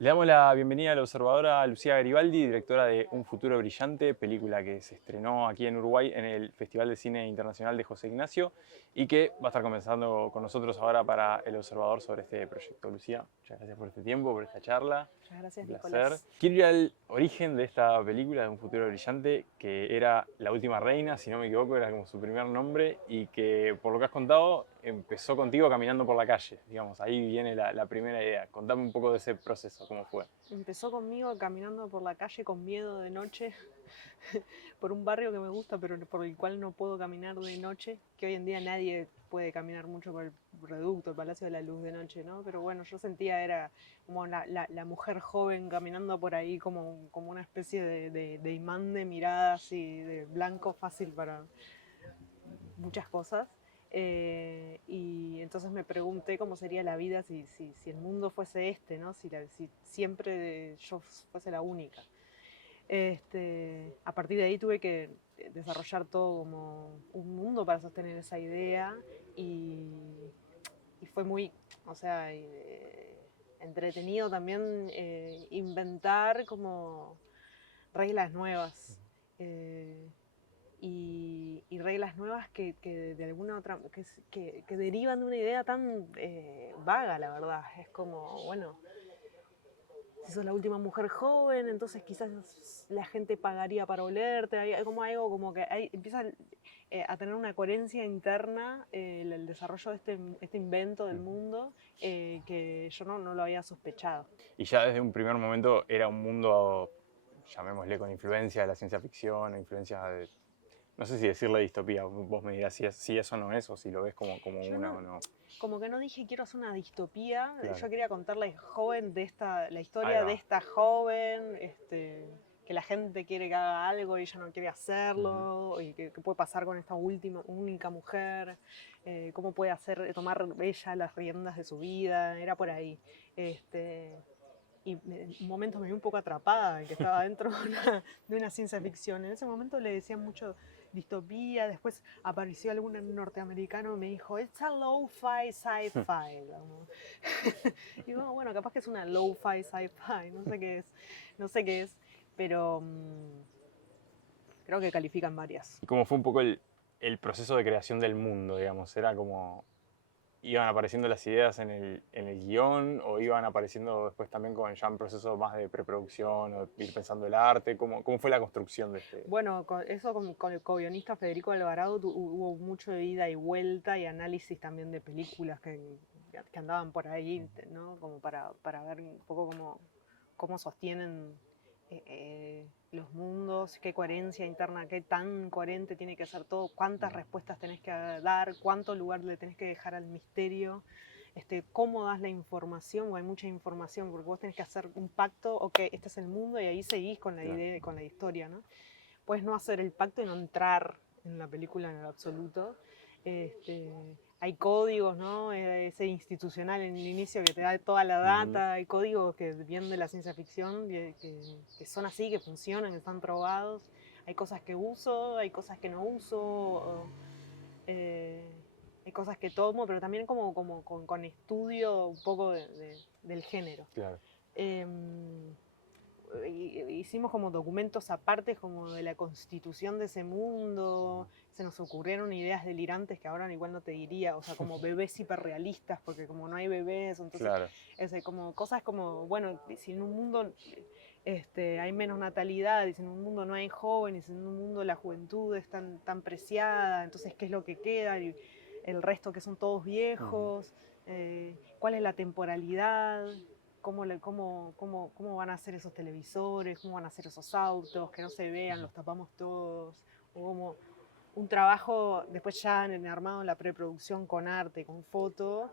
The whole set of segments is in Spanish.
Le damos la bienvenida a la observadora Lucía Garibaldi, directora de Un futuro brillante, película que se estrenó aquí en Uruguay en el Festival de Cine Internacional de José Ignacio y que va a estar conversando con nosotros ahora para El Observador sobre este proyecto. Lucía, muchas gracias por este tiempo, por esta charla. Muchas gracias, Un placer. Nicolás. Quiero ir al origen de esta película de Un futuro brillante, que era La última reina, si no me equivoco, era como su primer nombre, y que por lo que has contado empezó contigo caminando por la calle, digamos, ahí viene la primera idea. Contame un poco de ese proceso, cómo fue. Empezó conmigo caminando por la calle con miedo de noche, por un barrio que me gusta, pero por el cual no puedo caminar de noche, que hoy en día nadie puede caminar mucho por el reducto, el Palacio de la Luz de noche, ¿no? Pero bueno, yo sentía era como la mujer joven caminando por ahí como una especie de imán de miradas y de blanco fácil para muchas cosas. Y entonces me pregunté cómo sería la vida si el mundo fuese este, ¿no? Si siempre yo fuese la única. A partir de ahí tuve que desarrollar todo como un mundo para sostener esa idea y fue muy, o sea, entretenido también inventar como reglas nuevas. Eh, y reglas nuevas que de alguna otra, que derivan de una idea tan vaga, la verdad. Es como, bueno, si sos la última mujer joven, entonces quizás la gente pagaría para olerte, hay como algo como que empieza a tener una coherencia interna el desarrollo de este invento del mundo que yo no lo había sospechado. Y ya desde un primer momento era un mundo, llamémosle, con influencia de la ciencia ficción, influencia de, no sé si decirle distopía, vos me dirás si eso no es o si lo ves como Yo una no, o no. como que no dije quiero hacer una distopía, Claro, yo quería contar la ahí historia de va. esta joven, que la gente quiere que haga algo y ella no quiere Ujú. hacerlo, y qué puede pasar con esta única mujer, cómo puede tomar ella las riendas de su vida, era por ahí. Este, y en un momento me vi un poco atrapada, en que estaba dentro de una ciencia ficción. En ese momento le decían mucho distopía, después apareció algún norteamericano y me dijo, it's a low-fi sci-fi. Y digo, bueno, capaz que es una low-fi sci-fi, no sé qué es, no sé qué es, pero creo que califican varias. Y cómo fue un poco el proceso de creación del mundo, digamos, era como, iban apareciendo las ideas en el guión o iban apareciendo después también con ya un proceso más de preproducción o ir pensando el arte, ¿cómo fue la construcción de este? Bueno, con el co-guionista Federico Alvarado hubo mucho de ida y vuelta y análisis también de películas que andaban por ahí, ¿no? Como para ver un poco cómo sostienen los mundos, qué coherencia interna, qué tan coherente tiene que ser todo, cuántas respuestas tenés que dar, cuánto lugar le tenés que dejar al misterio, cómo das la información, o hay mucha información, porque vos tenés que hacer un pacto, ok, este es el mundo y ahí seguís con la Claro. idea, con la historia, ¿no? Puedes no hacer el pacto y no entrar en la película en el absoluto. Este, hay códigos, ¿no? Ese institucional en el inicio que te da toda la Ujú. data, hay códigos que vienen de la ciencia ficción, que son así, que funcionan, que están probados. Hay cosas que uso, hay cosas que no uso, eh, hay cosas que tomo, pero también como con estudio un poco del género. Claro. Eh, hicimos como documentos aparte como de la constitución de ese mundo, se nos ocurrieron ideas delirantes que ahora igual no te diría, o sea, como bebés hiperrealistas, porque como no hay bebés, entonces Claro. como cosas como, bueno, si en un mundo hay menos natalidad, y si en un mundo no hay jóvenes, si en un mundo la juventud es tan preciada, entonces ¿qué es lo que queda? Y el resto que son todos Ujú. viejos, ¿cuál es la temporalidad? Cómo van a ser esos televisores, cómo van a ser esos autos, que no se vean, los tapamos todos, o como un trabajo después ya armado en la preproducción con arte, con foto,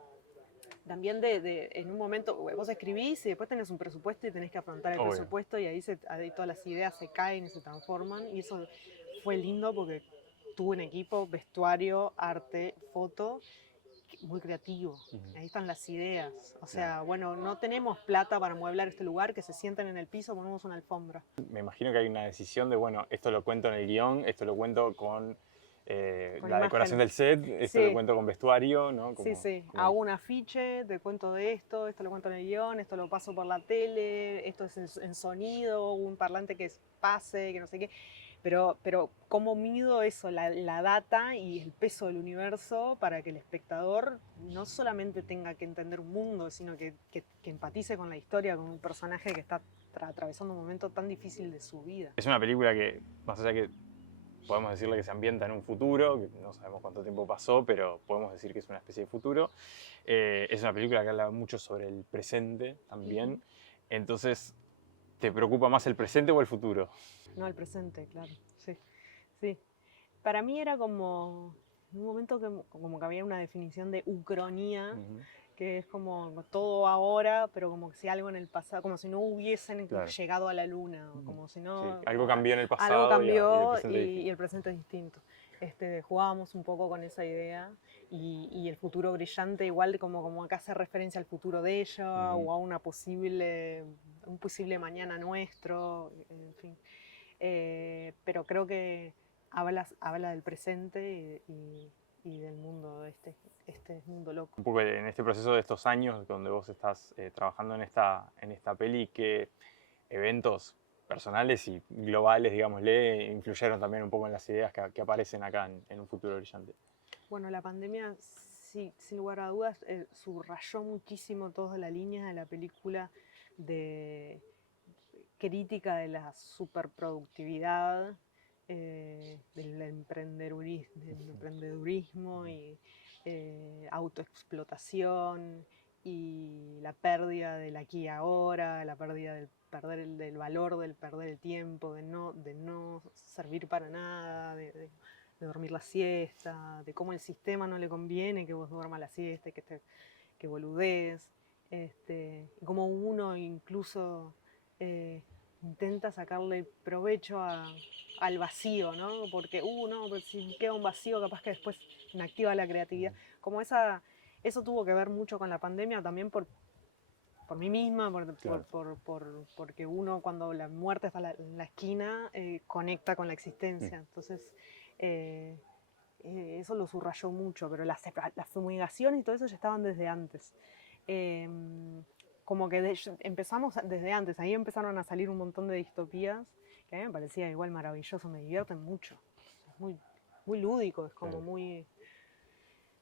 también en un momento vos escribís y después tenés un presupuesto y tenés que afrontar el Obvio. presupuesto y ahí todas las ideas se caen y se transforman y eso fue lindo porque tuve un equipo, vestuario, arte, foto, muy creativo. Ujú. Ahí están las ideas. O Claro. sea, bueno, no tenemos plata para mueblar este lugar, que se sienten en el piso, ponemos una alfombra. Me imagino que hay una decisión de, bueno, esto lo cuento en el guión, esto lo cuento con Con la decoración del imágenes. set, esto Sí. lo cuento con vestuario, ¿no? Sí, sí. Hago un afiche, te cuento de esto lo cuento en el guión, esto lo paso por la tele, esto es en sonido, un parlante que pase, que no sé qué. Pero ¿cómo mido eso, la data y el peso del universo para que el espectador no solamente tenga que entender un mundo, sino que empatice con la historia, con un personaje que está atravesando un momento tan difícil de su vida? Es una película que, más allá que podemos decirle que se ambienta en un futuro, que no sabemos cuánto tiempo pasó, pero podemos decir que es una especie de futuro. Es una película que habla mucho sobre el presente también. Entonces, ¿te preocupa más el presente o el futuro? No, el presente, claro. Sí, sí. Para mí era como en un momento como que había una definición de ucronía, que es como todo ahora, pero como si algo en el pasado, como si no hubiesen Claro. llegado a la luna, como si Sí, no... algo cambió en el Algo pasado y el cambió presente es y distinto. el presente es distinto. Jugábamos un poco con esa idea y el futuro brillante igual como acá hace referencia al futuro de ella o a un posible mañana nuestro, en fin. Pero creo que habla del presente y del mundo, este mundo loco. Un poco en este proceso de estos años donde vos estás trabajando en esta peli, ¿qué eventos personales y globales, digámosle, influyeron también un poco en las ideas que aparecen acá en un futuro brillante? Bueno, la pandemia, sí, sin lugar a dudas, subrayó muchísimo toda la línea de la película de crítica de la superproductividad, del emprendedurismo y autoexplotación y la pérdida del aquí y ahora, la pérdida del valor del perder el tiempo, de no servir para nada, de dormir la siesta, de cómo el sistema no le conviene que vos duermas la siesta, que boludees, y cómo uno incluso intenta sacarle provecho al vacío, ¿no? Porque, no, pero si queda un vacío, capaz que después inactiva la creatividad. Como eso tuvo que ver mucho con la pandemia, también por mí misma, Claro. porque uno cuando la muerte está en la esquina, conecta con la existencia. Entonces, eso lo subrayó mucho, pero las fumigaciones y todo eso ya estaban desde antes. Como que empezamos desde antes, ahí empezaron a salir un montón de distopías que a mí me parecía igual maravilloso, me divierten mucho. Es muy, muy lúdico, es como muy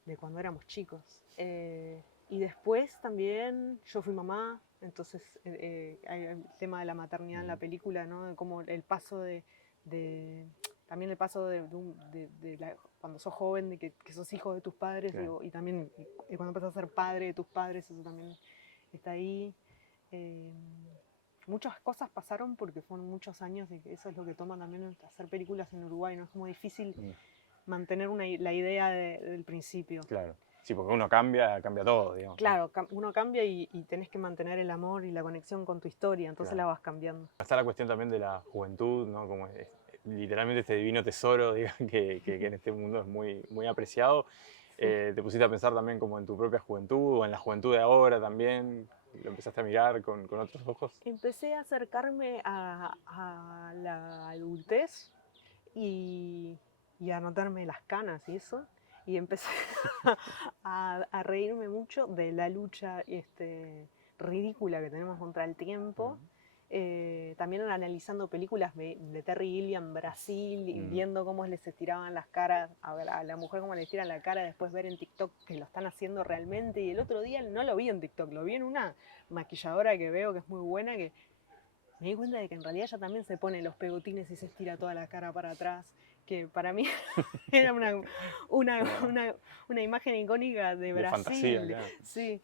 de cuando éramos chicos. Y después también yo fui mamá, entonces hay el tema de la maternidad en la película, ¿no? Como el paso también el paso cuando sos joven, de que sos hijo de tus padres, y también cuando empezás a ser padre de tus padres, eso también está ahí. Muchas cosas pasaron porque fueron muchos años y eso es lo que toma también hacer películas en Uruguay, ¿no? Es como difícil mantener la idea del principio. Claro. Sí, porque uno cambia todo, digamos. Claro, uno cambia y tenés que mantener el amor y la conexión con tu historia, entonces la vas cambiando. Está la cuestión también de la juventud, ¿no? Como literalmente este divino tesoro, digamos, que en este mundo es muy, muy apreciado. ¿Te pusiste a pensar también como en tu propia juventud o en la juventud de ahora también? ¿Lo empezaste a mirar con otros ojos? Empecé a acercarme a la adultez y a notarme las canas y eso, y empecé a reírme mucho de la lucha ridícula que tenemos contra el tiempo. También analizando películas de Terry Gilliam, Brasil, y viendo cómo les estiraban las caras a la mujer, cómo le estiran la cara, después ver en TikTok que lo están haciendo realmente. Y el otro día no lo vi en TikTok, lo vi en una maquilladora que veo que es muy buena, que me di cuenta de que en realidad ella también se pone los pegotines y se estira toda la cara para atrás, que para mí era una imagen icónica de Brasil. Fantasía, claro. Sí,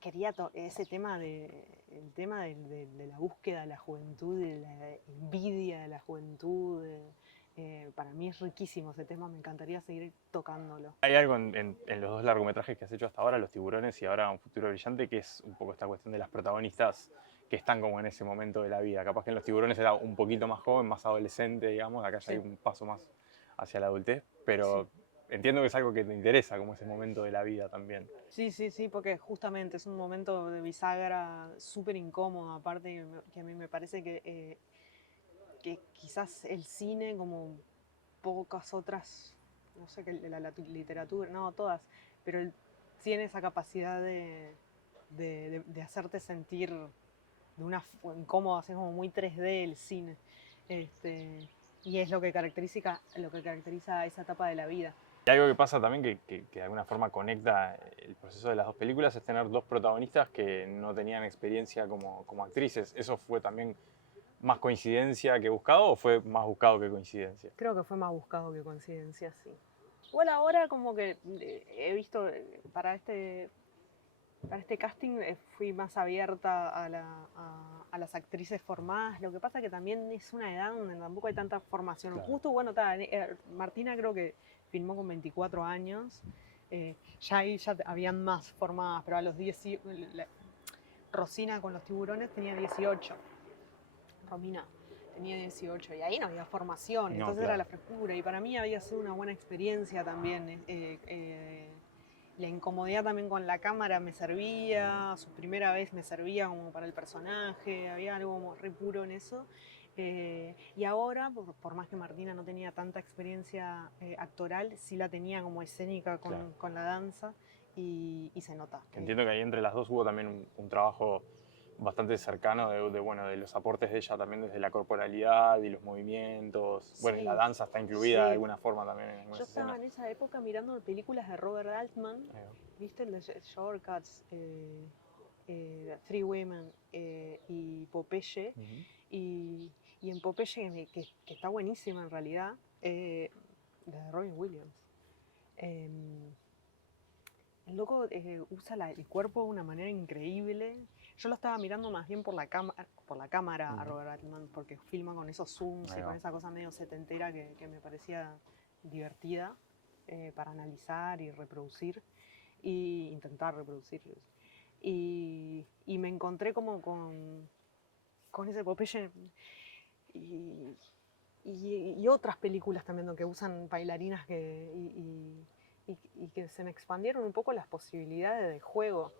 quería ese tema el tema de la búsqueda de la juventud, de la envidia de la juventud. Para mí es riquísimo ese tema, me encantaría seguir tocándolo. Hay algo en los dos largometrajes que has hecho hasta ahora, Los Tiburones y ahora Un Futuro Brillante, que es un poco esta cuestión de las protagonistas que están como en ese momento de la vida. Capaz que en Los Tiburones era un poquito más joven, más adolescente, digamos, acá ya hay un paso más hacia la adultez, pero entiendo que es algo que te interesa, como ese momento de la vida también. Sí, porque justamente es un momento de bisagra súper incómodo, aparte que a mí me parece que que quizás el cine, como pocas otras, no sé, que la literatura, no todas, pero tiene esa capacidad de hacerte sentir de una incómodo, así como muy 3D el cine. Y es lo que caracteriza esa etapa de la vida. Y algo que pasa también que de alguna forma conecta el proceso de las dos películas es tener dos protagonistas que no tenían experiencia como actrices. ¿Eso fue también más coincidencia que buscado o fue más buscado que coincidencia? Creo que fue más buscado que coincidencia, sí. Igual ahora como que he visto para este casting fui más abierta a las actrices formadas. Lo que pasa que también es una edad donde tampoco hay tanta formación. Claro. Justo, bueno, Martina creo que filmó con 24 años. Ya ahí ya habían más formadas, pero a los 10... Rosina con los tiburones tenía 18. Romina tenía 18 y ahí no había formación, entonces claro. Era la frescura y para mí había sido una buena experiencia también. La incomodidad también con la cámara me servía, su primera vez me servía como para el personaje, había algo como re puro en eso. Y ahora, por más que Martina no tenía tanta experiencia actoral, sí la tenía como escénica con la danza y se nota. Entiendo que ahí entre las dos hubo también un trabajo bastante cercano de los aportes de ella también desde la corporalidad y los movimientos. Bueno, y la danza está incluida de alguna forma también en algunas Yo estaba escenas. en esa época mirando películas de Robert Altman, ¿viste? El de Shortcuts, Three Women y Popeye. Y en Popeye, que está buenísima en realidad, de Robin Williams. El loco usa el cuerpo de una manera increíble. Yo lo estaba mirando más bien por la cámara a Robert Altman, porque filma con esos zooms y con esa cosa medio setentera que me parecía divertida para analizar y reproducir, e intentar reproducirlos. Y me encontré como con ese Popeye y otras películas también que usan bailarinas y que se me expandieron un poco las posibilidades de juego.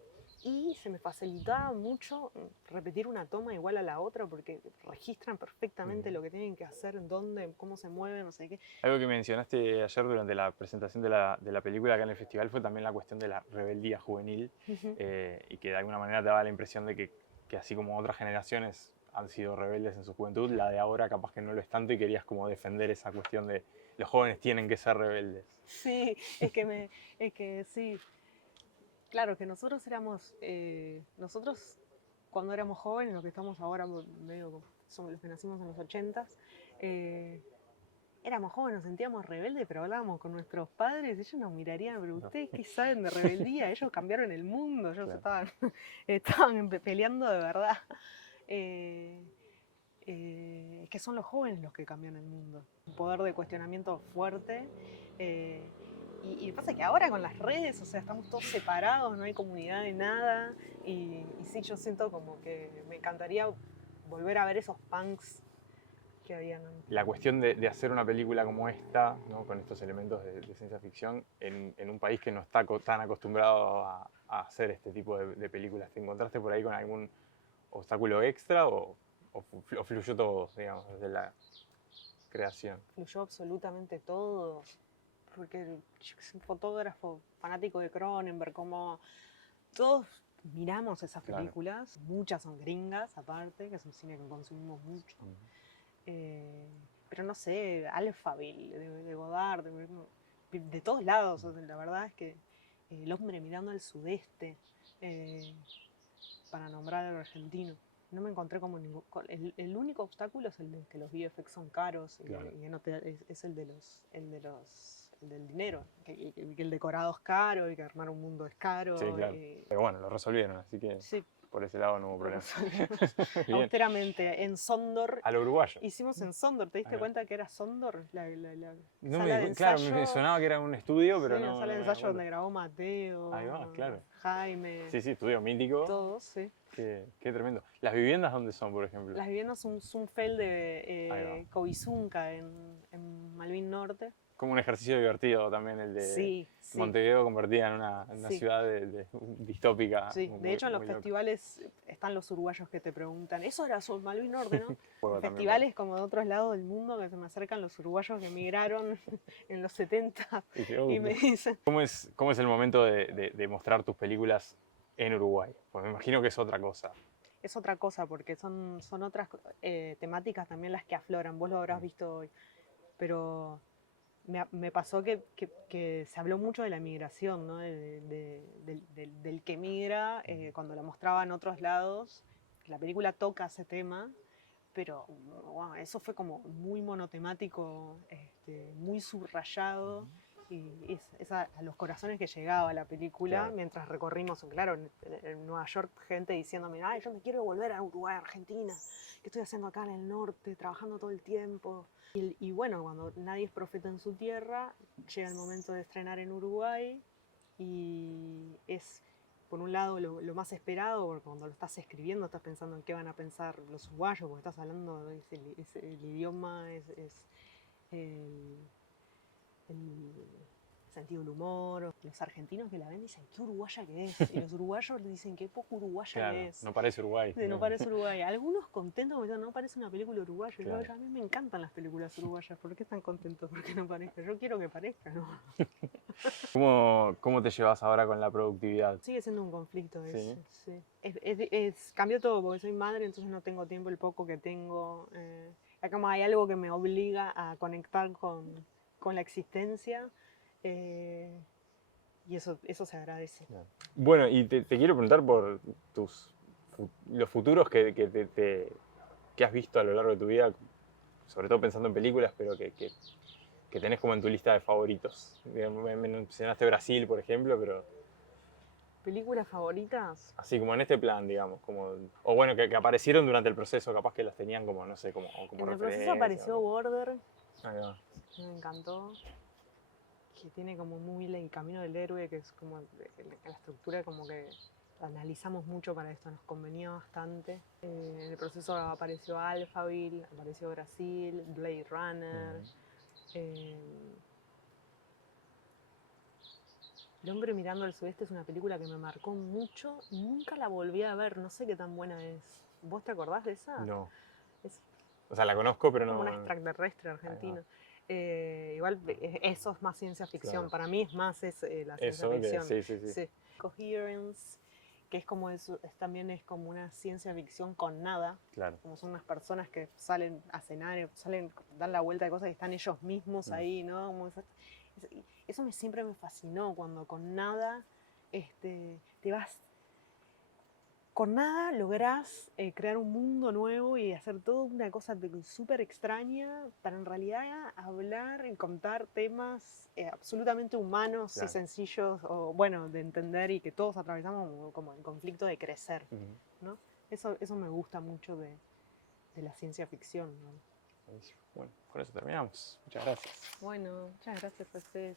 Y se me facilitaba mucho repetir una toma igual a la otra porque registran perfectamente lo que tienen que hacer, en dónde, cómo se mueven, no sé qué. Algo que mencionaste ayer durante la presentación de la película acá en el festival fue también la cuestión de la rebeldía juvenil y que de alguna manera te daba la impresión de que así como otras generaciones han sido rebeldes en su juventud, la de ahora capaz que no lo es tanto y querías como defender esa cuestión de los jóvenes tienen que ser rebeldes. Sí, es que sí. Claro, que nosotros éramos, nosotros cuando éramos jóvenes, los que estamos ahora medio, somos los que nacimos en los 80s, éramos jóvenes, nos sentíamos rebeldes, pero hablábamos con nuestros padres, ellos nos mirarían, pero ustedes qué saben de rebeldía, ellos cambiaron el mundo, ellos estaban peleando de verdad. Que son los jóvenes los que cambian el mundo. Un poder de cuestionamiento fuerte. Y pasa que ahora con las redes, o sea, estamos todos separados, no hay comunidad de nada. Y sí, yo siento como que me encantaría volver a ver esos punks que habían antes. La cuestión de hacer una película como esta, ¿no? Con estos elementos de ciencia ficción, en un país que no está tan acostumbrado a hacer este tipo de películas, ¿te encontraste por ahí con algún obstáculo extra o fluyó todo, digamos, desde la creación? Fluyó absolutamente todo, porque yo soy un fotógrafo fanático de Cronenberg, como todos miramos esas películas, muchas son gringas aparte, que es un cine que consumimos mucho. Pero no sé, Alphaville, de Godard, de todos lados, o sea, la verdad es que El hombre mirando al sudeste, para nombrar al argentino. No me encontré como ningún... El único obstáculo es el de que los VFX son caros y no es el del dinero, que el decorado es caro y que armar un mundo es caro. Sí, claro. Pero bueno, lo resolvieron, así que sí, por ese lado no hubo problema. Austeramente, en Sondor. A lo uruguayo. Hicimos en Sondor, ¿te diste cuenta que era Sondor? No sala de claro, ensayo. me sonaba que era un estudio, pero sí, no. La sala de ensayo donde grabó Mateo, ahí va, claro. Jaime. Sí, estudio mítico. Todos, sí. Qué tremendo. ¿Las viviendas dónde son, por ejemplo? Las viviendas son Sunfeld de Cobizunca, en Malvin Norte. como un ejercicio divertido también el de Sí, sí. Montevideo convertida en una Sí. ciudad distópica. Sí, de hecho en los muy loca. festivales están los uruguayos que te preguntan, ¿eso era Sol Malvin Norte, no? Juego En también festivales como de otros lados del mundo que se me acercan los uruguayos que emigraron en los 70 Y dice, y me dicen, cómo es el momento de mostrar tus películas en Uruguay? Pues me imagino que es otra cosa. es otra cosa porque son otras temáticas también las que afloran, vos lo habrás visto hoy, pero me pasó que se habló mucho de la migración, ¿no? Del que migra, cuando la mostraba en otros lados, la película toca ese tema, pero wow, eso fue como muy monotemático, muy subrayado, y es a los corazones que llegaba la película, Claro. mientras recorrimos, claro, en Nueva York, gente diciéndome, ay, yo me quiero volver a Uruguay, Argentina, ¿qué estoy haciendo acá en el norte, trabajando todo el tiempo? Y bueno, cuando nadie es profeta en su tierra, llega el momento de estrenar en Uruguay y es, por un lado, lo más esperado, porque cuando lo estás escribiendo estás pensando en qué van a pensar los uruguayos, porque estás hablando, es el idioma, es el sentido del humor. Los argentinos que la ven dicen, qué uruguaya que es, y los uruguayos dicen, qué poco uruguaya Claro, que es. no parece Uruguay. No parece Uruguay. Algunos contentos porque dicen, no parece una película uruguaya. Claro. A mí me encantan las películas uruguayas. ¿Por qué están contentos porque no parezca? Yo quiero que parezca, ¿no? ¿Cómo te llevas ahora con la productividad? Sigue siendo un conflicto ese. Sí. Sí. Cambió todo porque soy madre, entonces no tengo tiempo, el poco que tengo. Como hay algo que me obliga a conectar con la existencia. Y eso se agradece. Bueno, y te quiero preguntar por los futuros que has visto a lo largo de tu vida, sobre todo pensando en películas, pero que tenés como en tu lista de favoritos. Me mencionaste Brasil, por ejemplo, pero ¿Películas favoritas? así como en este plan, digamos, o bueno, que aparecieron durante el proceso, capaz que las tenían como, no sé, como En el proceso referencia, apareció Border, Ahí va. que me encantó, que tiene como muy el camino del héroe, que es como la estructura como que la analizamos mucho para esto, nos convenía bastante. En el proceso apareció Alphaville, apareció Brasil, Blade Runner. El hombre mirando al sudeste es una película que me marcó mucho, nunca la volví a ver, no sé qué tan buena es. ¿Vos te acordás de esa? No. Es O sea, la conozco, pero como no. una extraterrestre argentina. Igual eso es más ciencia ficción, Claro. para mí es más la ciencia Eso, ficción. sí. Coherence, que es como también es como una ciencia ficción con nada, Claro. como son unas personas que salen a cenar, dan la vuelta de cosas y están ellos mismos ahí, ¿no? Eso siempre me fascinó, cuando con nada te vas. Con nada lográs crear un mundo nuevo y hacer toda una cosa súper extraña para en realidad hablar y contar temas absolutamente humanos y sencillos, o bueno, de entender, y que todos atravesamos como el conflicto de crecer, ¿no? Eso me gusta mucho de la ciencia ficción, ¿no? Bueno, con eso terminamos. Muchas gracias. Bueno, muchas gracias, José.